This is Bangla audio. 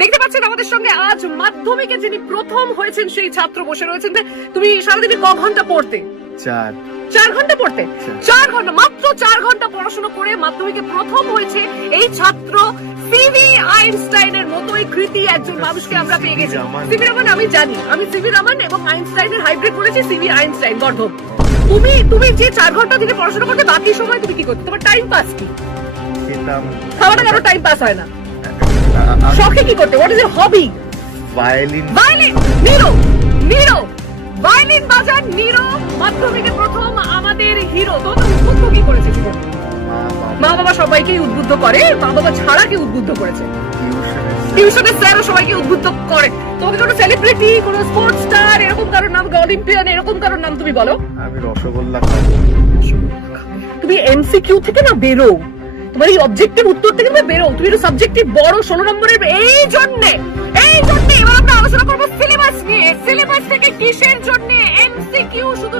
দেখতে পাচ্ছেন আমাদের সঙ্গে আজ মাধ্যমিকে যিনি প্রথম হয়েছেন সেই ছাত্র বসে রয়েছেন। তুমি সারাদিনে ক ঘন্টা পড়তে? 4 ঘন্টা পড়তে। 4 ঘন্টা, মাত্র 4 ঘন্টা পড়াশোনা করে মাধ্যমিকে প্রথম হয়েছে এই ছাত্র। সিভি আইনস্টাইনের মতোই কৃতি একজন মানুষকে আমরা পেয়ে গেছি। সিভি রহমান, আমি জানি, আমি সিভি রহমান এবং আইনস্টাইনের হাইব্রিড করেছি, সিভি আইনস্টাইন গর্ধব। তুমি যে 4 ঘন্টা থেকে পড়াশোনা করতে, বাকি সময় তুমি কি করতে? তোমার টাইম পাস কি? খাওয়াটা কারো টাইম পাস হয় না। শখে কি করতে? What is your hobby? Violin. Nero violin বাজান নিরো, মাধ্যমিকে প্রথম আমাদের হিরো। তো উদ্বুদ্ধ কি করেছে? মা বাবা সবাইকে উদ্বুদ্ধ করে, মা বাবা ছাড়া কে উদ্বুদ্ধ করেছে? টিউশনের স্যারও সবাইকে উদ্বুদ্ধ করে। তোমাকে কোনো সেলিব্রিটি, কোনো স্পোর্টস স্টার, এরকম কারোর নাম, অলিম্পিয়ান, এরকম কারোর নাম তুমি বলো। আমি রসগোল্লা খাবো। তুমি এমসিকিউ থেকে না বেরো, তোমার এই অবজেক্টিভ উত্তর থেকে তুমি বেরো। তুমি একটু সাবজেক্টিভ বড় 16 নম্বরের। এই জন্য এবার আমরা আলোচনা করবো সিলেবাস নিয়ে। সিলেবাস থেকে কিসের জন্য এমসিকিউ শুধু